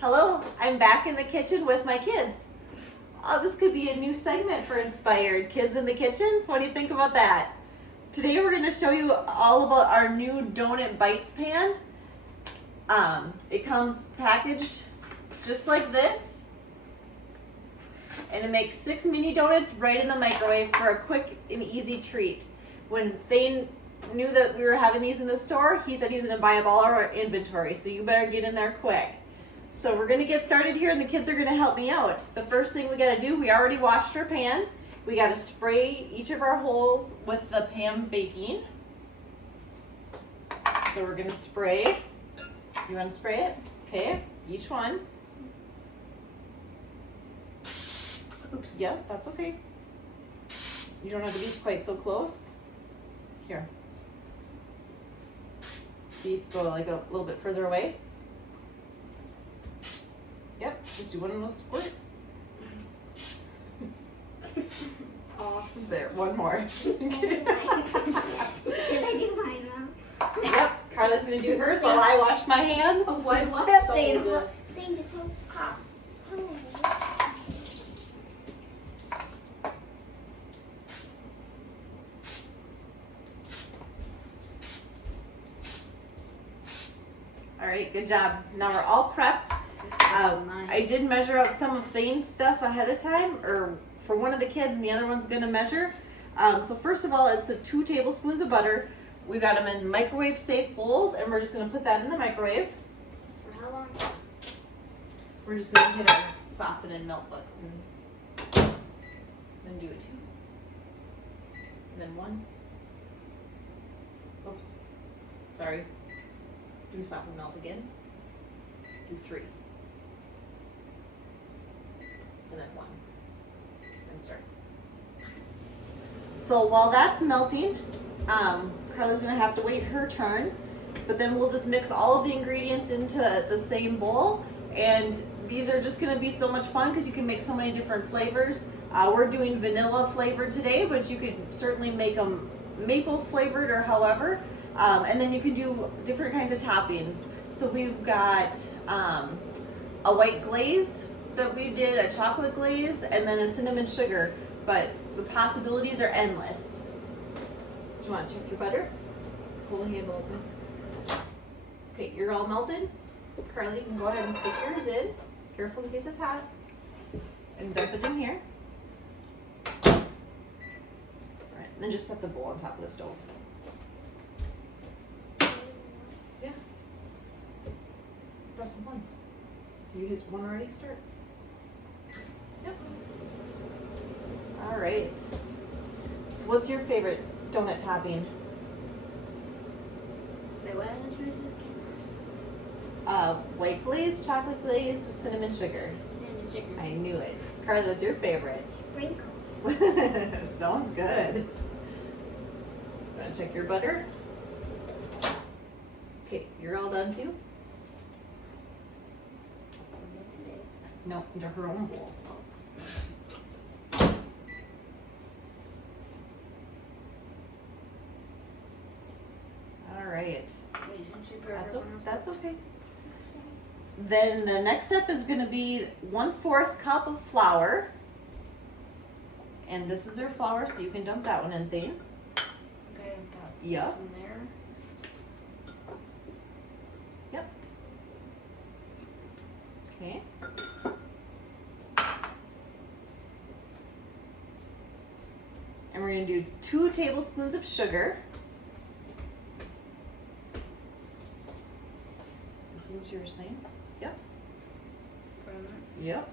Hello, I'm back in the kitchen with my kids. Oh, this could be a new segment for Inspired Kids in the Kitchen. What do you think about that? Today we're going to show you all about our new Donut Bites pan. It comes packaged just like this, and it makes 6 mini donuts right in the microwave for a quick and easy treat. When Thane knew that we were having these in the store, he said he was going to buy up all our inventory, so you better get in there quick. So we're going to get started here, and the kids are going to help me out. The first thing we got to do, we already washed our pan. We got to spray each of our holes with the pan baking. So we're going to spray. You want to spray it? Okay, each one. Oops. Yeah, that's okay. You don't have to be quite so close. Here. See, go like a little bit further away. Yep, just do one of those squirt. Oh, there, one more. Should I do mine now? Yep, Carla's gonna do hers while I wash my hand. Oh, why what? They just don't pop. All right, good job. Now we're all prepped. I did measure out some of Thane's stuff ahead of time, or for one of the kids, and the other one's gonna measure. So first of all, it's the 2 tablespoons of butter. We've got them in microwave safe bowls, and we're just gonna put that in the microwave. For how long? We're just gonna hit our soften and melt button. Then do a 2. And then 1. Oops. Sorry. Do soften melt again. Do 3. And then 1. And start. So while that's melting, Carla's gonna have to wait her turn, but then we'll just mix all of the ingredients into the same bowl, and these are just gonna be so much fun because you can make so many different flavors. We're doing vanilla flavored today, but you could certainly make them maple flavored or however, and then you can do different kinds of toppings. So we've got a white glaze that we did, a chocolate glaze, and then a cinnamon sugar, but the possibilities are endless. Do you want to check your butter? Pull the handle open. Okay, you're all melted. Carly, you can go ahead and stick yours in. Careful in case it's hot. And dump it in here. Alright, and then just set the bowl on top of the stove. Yeah. Press the 1. Do you hit 1 already? Start. Yep. Alright. So what's your favorite donut topping? Wait, what? Let's do this White glaze, chocolate glaze, cinnamon sugar. Cinnamon sugar. I knew it. Carly, what's your favorite? Sprinkles. Sounds good. Want to check your butter? Okay, you're all done too? No, into her own bowl. All right. That's okay. Then the next step is going to be 1/4 cup of flour. And this is their flour, so you can dump that one in, Thane. Okay, I've got Yep. some there. Yep. Okay. And we're going to do 2 tablespoons of sugar. This one's yours, Thane. Yep. Yep.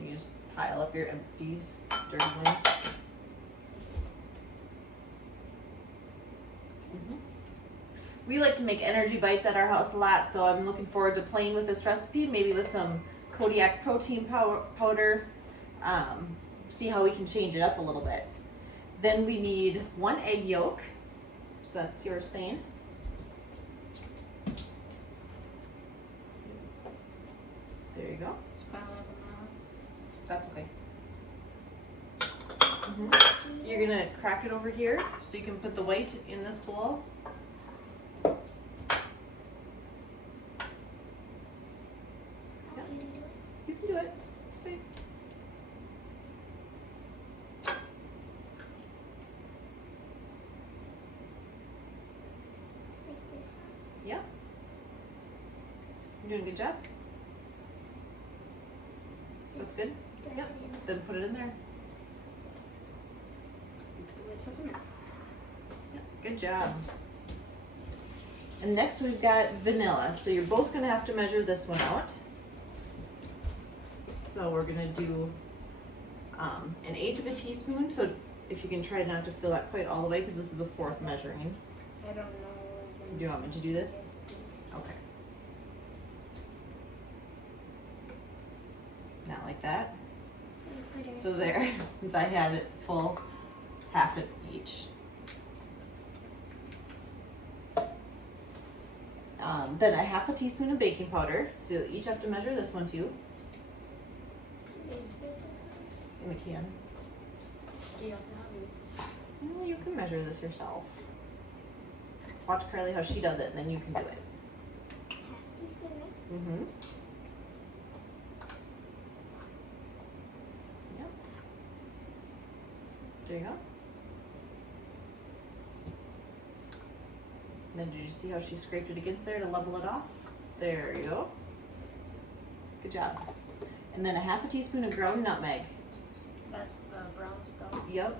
You just pile up your empties, dirty ones. We like to make energy bites at our house a lot, so I'm looking forward to playing with this recipe, maybe with some Kodiak protein powder. See how we can change it up a little bit. Then we need 1 egg yolk. So that's yours, Thane. There you go. Just pile up on That's okay. You're gonna crack it over here so you can put the white in this bowl. do it. It's fine. Like this one. Yeah. You're doing a good job. That's good. Do I Yep. put it in? Then put it in there. What's up in there? Yep. Good job. And next we've got vanilla. So you're both gonna have to measure this one out. So we're gonna do 1/8 of a teaspoon. So if you can try not to fill that quite all the way, because this is a 4th measuring. I don't know. Do you want me to do this? Yes, please. Okay. Not like that. Put it So there, since I had it full, half of each. Then 1/2 teaspoon of baking powder. So you'll each have to measure this one too, Is the baking powder? in the can. Do you also have this? Well, you can measure this yourself. Watch Carly how she does it, and then you can do it. Half teaspoon, right? Mm-hmm. Yep. There you go. And then did you see how she scraped it against there to level it off? There you go. Good job. And then 1/2 teaspoon of ground nutmeg. That's the brown stuff. Yep.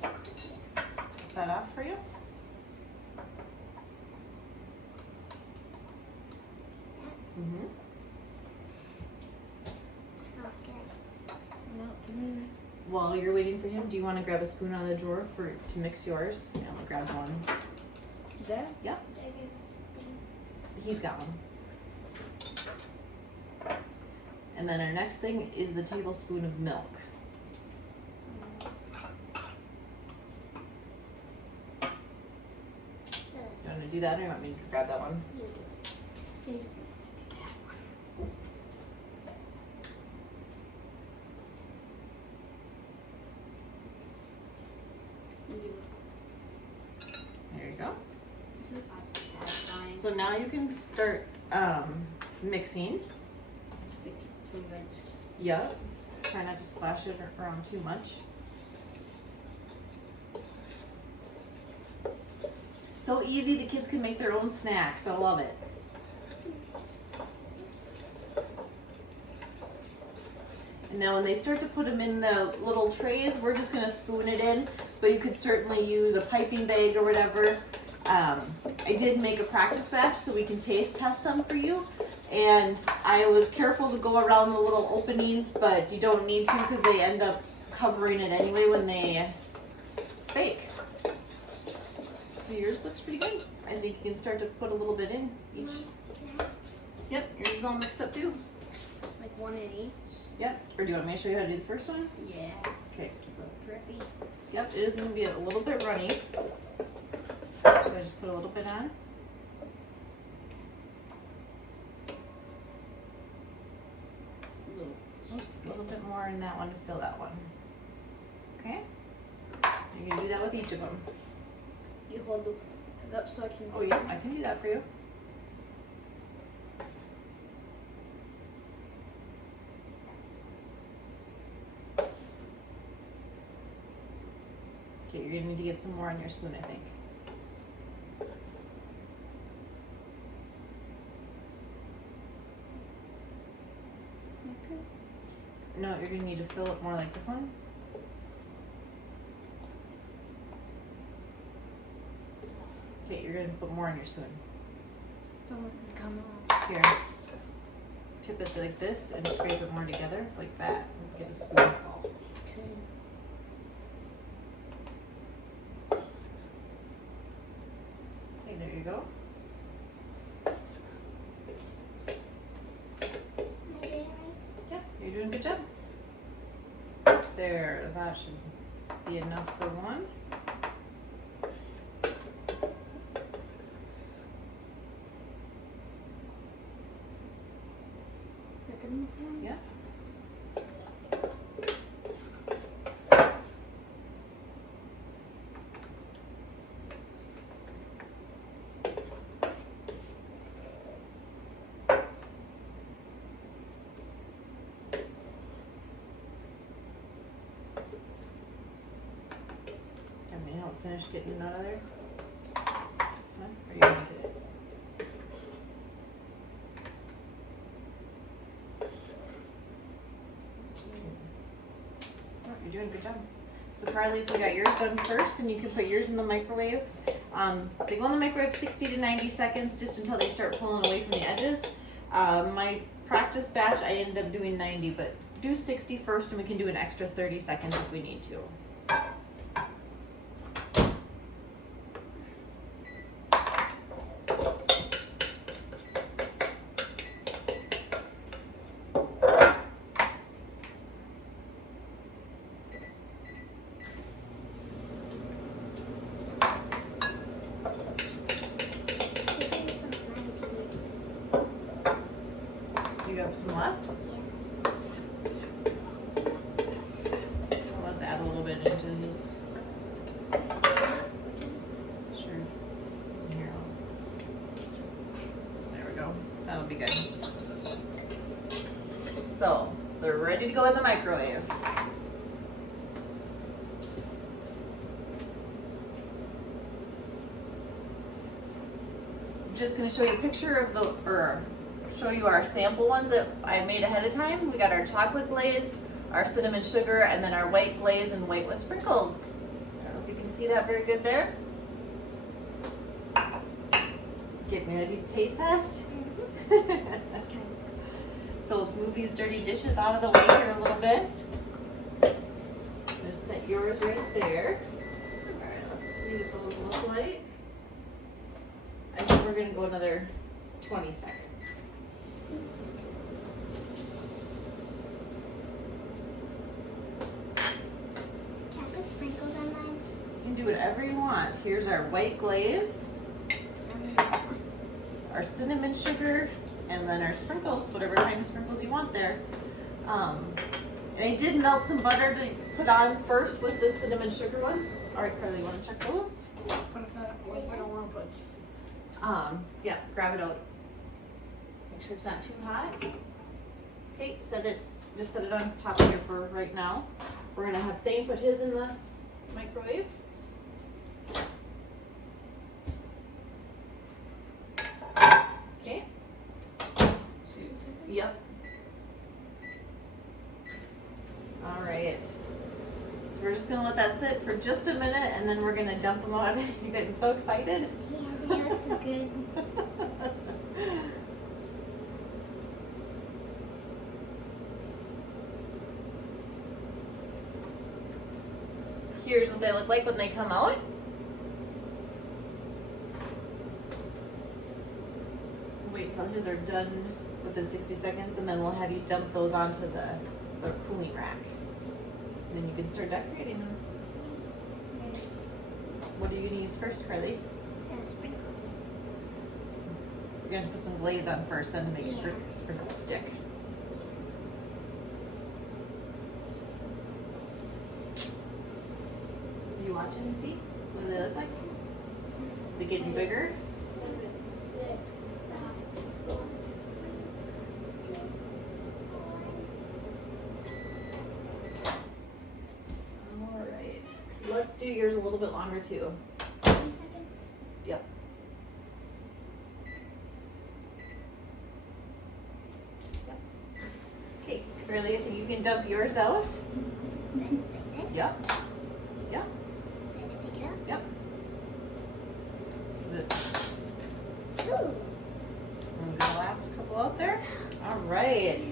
Pop that off for you. Mm-hmm. Smells good. No, give me. While you're waiting for him, do you want to grab a spoon out of the drawer to mix yours? Yeah, I'm gonna grab one. There? Yep, he's got one. And then our next thing is the tablespoon of milk. You want to do that, or you want me to grab that one? You do. There you go. This is satisfying. So now you can start mixing. Just like smooth edges. Yep. Try not to splash it around too much. So easy, the kids can make their own snacks. I love it. And now when they start to put them in the little trays, we're just gonna spoon it in, but you could certainly use a piping bag or whatever. I did make a practice batch so we can taste test some for you. And I was careful to go around the little openings, but you don't need to because they end up covering it anyway when they bake. So yours looks pretty good. I think you can start to put a little bit in each. Yep, yours is all mixed up too. Like one in each? Yep. Or do you want me to show you how to do the first one? Yeah. Okay. Just a little drippy. Yep, it is going to be a little bit runny. So I just put a little bit on. Oops, a little bit more in that one to fill that one. Okay? You can do that with each of them. You hold it up so I can. Oh yeah, I can do that for you. Okay, you're gonna need to get some more on your spoon, I think. Okay. No, you're gonna need to fill it more like this one. Okay, you're gonna put more on your spoon. Someone can come on. Here. Tip it like this and scrape it more together, like that. And get a spoonful. Okay. Okay, there you go. Yeah, you're doing a good job. There, that should be enough for one. Yeah. finish getting it out of there? Huh? Or you gonna get it? Oh, you're doing a good job. So Carly, if we got yours done first, and you can put yours in the microwave. They go in the microwave 60 to 90 seconds, just until they start pulling away from the edges. My practice batch, I ended up doing 90, but do 60 first, and we can do an extra 30 seconds if we need to. You have some left? So let's add a little bit into his. Sure. Here. There we go. That'll be good. So they're ready to go in the microwave. I'm just going to show you a picture of show you our sample ones that I made ahead of time. We got our chocolate glaze, our cinnamon sugar, and then our white glaze and white with sprinkles. I don't know if you can see that very good there. Getting ready to taste test? So let's move these dirty dishes out of the way here a little bit. Just set yours right there. All right, let's see what those look like. I think we're gonna go another 20 seconds. Can I put sprinkles on mine? You can do whatever you want. Here's our white glaze, our cinnamon sugar, and then our sprinkles, whatever kind of sprinkles you want there. And I did melt some butter to put on first with the cinnamon sugar ones. All right, Carly, you want to check those? What if I don't want to put? Yeah, grab it out. Make sure it's not too hot. Okay, just set it on top here for right now. We're gonna have Thane put his in the microwave. Okay. Yep. All right. So we're just gonna let that sit for just a minute, and then we're gonna dump them out. You getting so excited? Yeah, they look so good. Here's what they look like when they come out. Wait till his are done with the 60 seconds, and then we'll have you dump those onto the cooling rack. And then you can start decorating them. What are you gonna use first, Carly? Sprinkles. We're gonna put some glaze on first, then make Yeah. the sprinkles stick. Are you watching to see what do they look like? They getting bigger? 7, 6, 5, 4, 3, 2, 1. All right. Let's do yours a little bit longer too. 20 seconds. Yep. Okay, Carly, I think you can dump yours out. Then like this. Yep. Yep. Then I pick it up. Yep. Is it? Ooh. And the last couple out there. All right.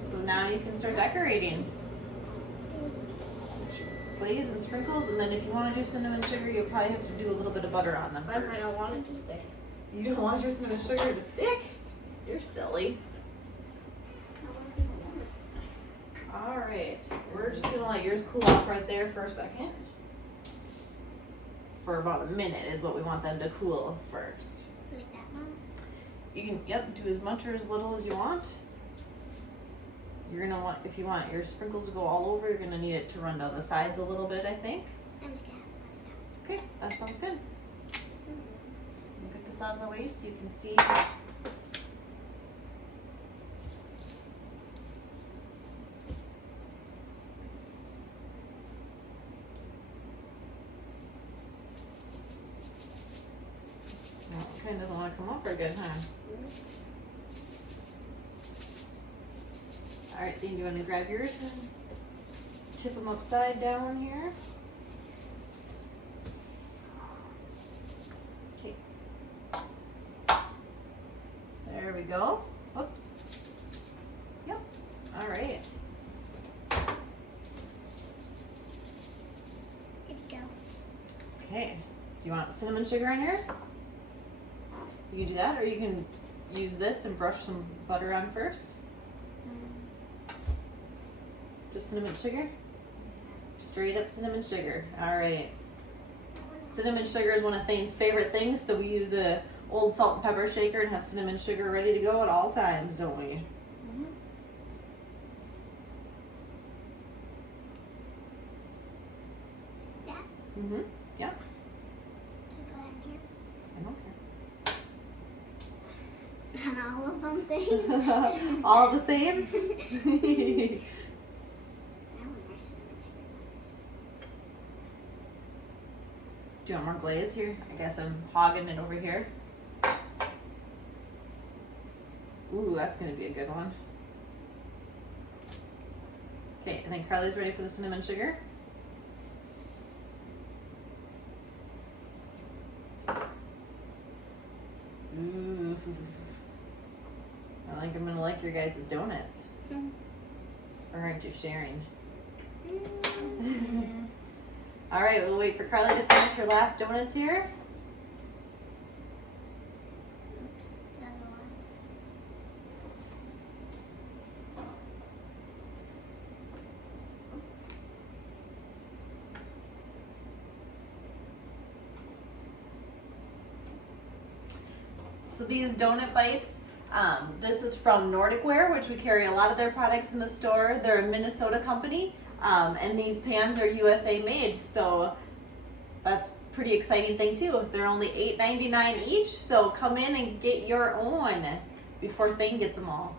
So now you can start decorating. Glaze and sprinkles, and then if you want to do cinnamon sugar, you'll probably have to do a little bit of butter on them What if I first. don't want it to stick? You don't want your cinnamon sugar to stick? You're silly. All right, we're just gonna let yours cool off right there for a second. For about a minute is what we want them to cool first. Like that one. You can, yep, do as much or as little as you want. You're gonna want, if you want your sprinkles to go all over, you're gonna need it to run down the sides a little bit, I think. I'm just gonna have it Okay, that sounds good. We'll get this out of the way so you can see. Kind of doesn't want to come over good, huh? All right, then you want to grab yours and tip them upside down here. Okay. There we go. Whoops. Yep. All right. Let's go. Okay. Do you want cinnamon sugar on yours? You can do that, or you can use this and brush some butter on first. Just cinnamon sugar? Straight up cinnamon sugar. All right. Cinnamon sugar is one of Thane's favorite things, so we use a old salt and pepper shaker and have cinnamon sugar ready to go at all times, don't we? That. Mm-hmm. Yeah. Go in here. I don't And all of them stay. care. All the same? I want more cinnamon sugar. Do you want more glaze here? I guess I'm hogging it over here. Ooh, that's gonna be a good one. Okay, I think Carly's ready for the cinnamon sugar. Ooh. I think I'm gonna like your guys' donuts. Or aren't you sharing? All right, we'll wait for Carly to finish her last donuts here. Oops, the other one. So these donut bites, this is from Nordicware, which we carry a lot of their products in the store. They're a Minnesota company, and these pans are U.S.A. made, so that's a pretty exciting thing too. They're only $8.99 each, so come in and get your own before Thane gets them all.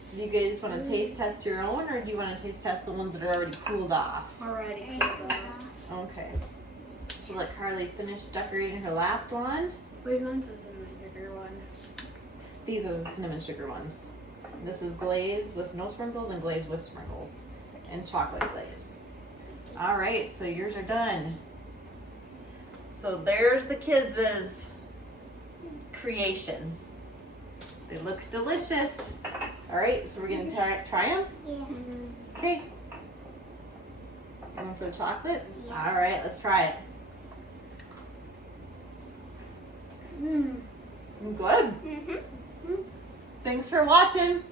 So do you guys want to taste test your own, or do you want to taste test the ones that are already cooled off? Alrighty. Okay. So let Carly finish decorating her last one. Which one's the cinnamon sugar one? These are the cinnamon sugar ones. This is glaze with no sprinkles and glaze with sprinkles and chocolate glaze. All right, so yours are done. So there's the kids' creations. They look delicious. All right, so we're gonna try them. Yeah. Okay. Going for the chocolate? Yeah. All right, let's try it. Good. Mm-hmm. Thanks for watching.